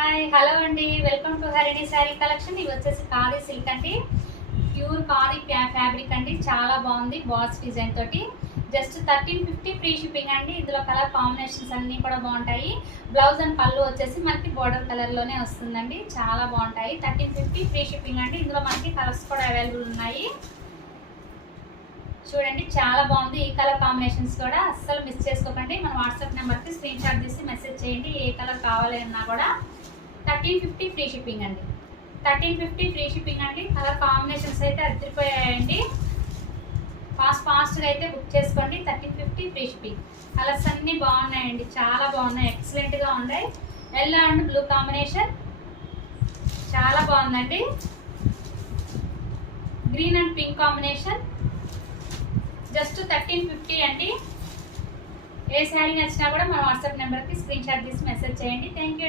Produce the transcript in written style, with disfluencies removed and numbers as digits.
Hi hello అండి, welcome to Harini sari collection. ఇవి వచ్చేసి ఖాదీ సిల్క్ అండి, ప్యూర్ ఖాదీ ఫ్యాబ్రిక్ అండి. చాలా బాగుంది బాల్స్ డిజైన్ తోటి. జస్ట్ 1350 ఫ్రీ షిప్పింగ్ అండి. ఇందులో కలర్ కాంబినేషన్స్ అన్నీ కూడా బాగుంటాయి. బ్లౌజ్ అండ్ పళ్ళు వచ్చేసి మనకి బోర్డర్ కలర్లోనే వస్తుందండి. చాలా బాగుంటాయి. 1350 ఫ్రీ షిప్పింగ్ అండి. ఇందులో మనకి కలర్స్ కూడా అవైలబుల్ ఉన్నాయి. చూడండి చాలా బాగుంది. ఈ కలర్ కాంబినేషన్స్ కూడా అస్సలు మిస్ చేసుకోకండి. మన వాట్సాప్ నెంబర్కి స్క్రీన్ షాట్ తీసి మెసేజ్ చేయండి. ఏ కలర్ కావాలి అన్నా కూడా 1350 ఫ్రీ షిప్పింగ్ అండి. 1350 ఫ్రీ షిప్పింగ్ అండి. కలర్ కాంబినేషన్స్ అయితే అదిరిపోయాయండి. ఫాస్ట్గా అయితే బుక్ చేసుకోండి. 1350 ఫ్రీ షిప్పింగ్. కలర్స్ అన్నీ బాగున్నాయండి, చాలా బాగున్నాయి, ఎక్సలెంట్గా ఉన్నాయి. ఎల్లో అండ్ బ్లూ కాంబినేషన్ చాలా బాగుందండి. Green and pink combination just 1350 అండి. ఏ శారీ నచ్చినా కూడా మన వాట్సాప్ నెంబర్కి స్క్రీన్ షాట్ తీసి మెసేజ్ చేయండి. Thank you.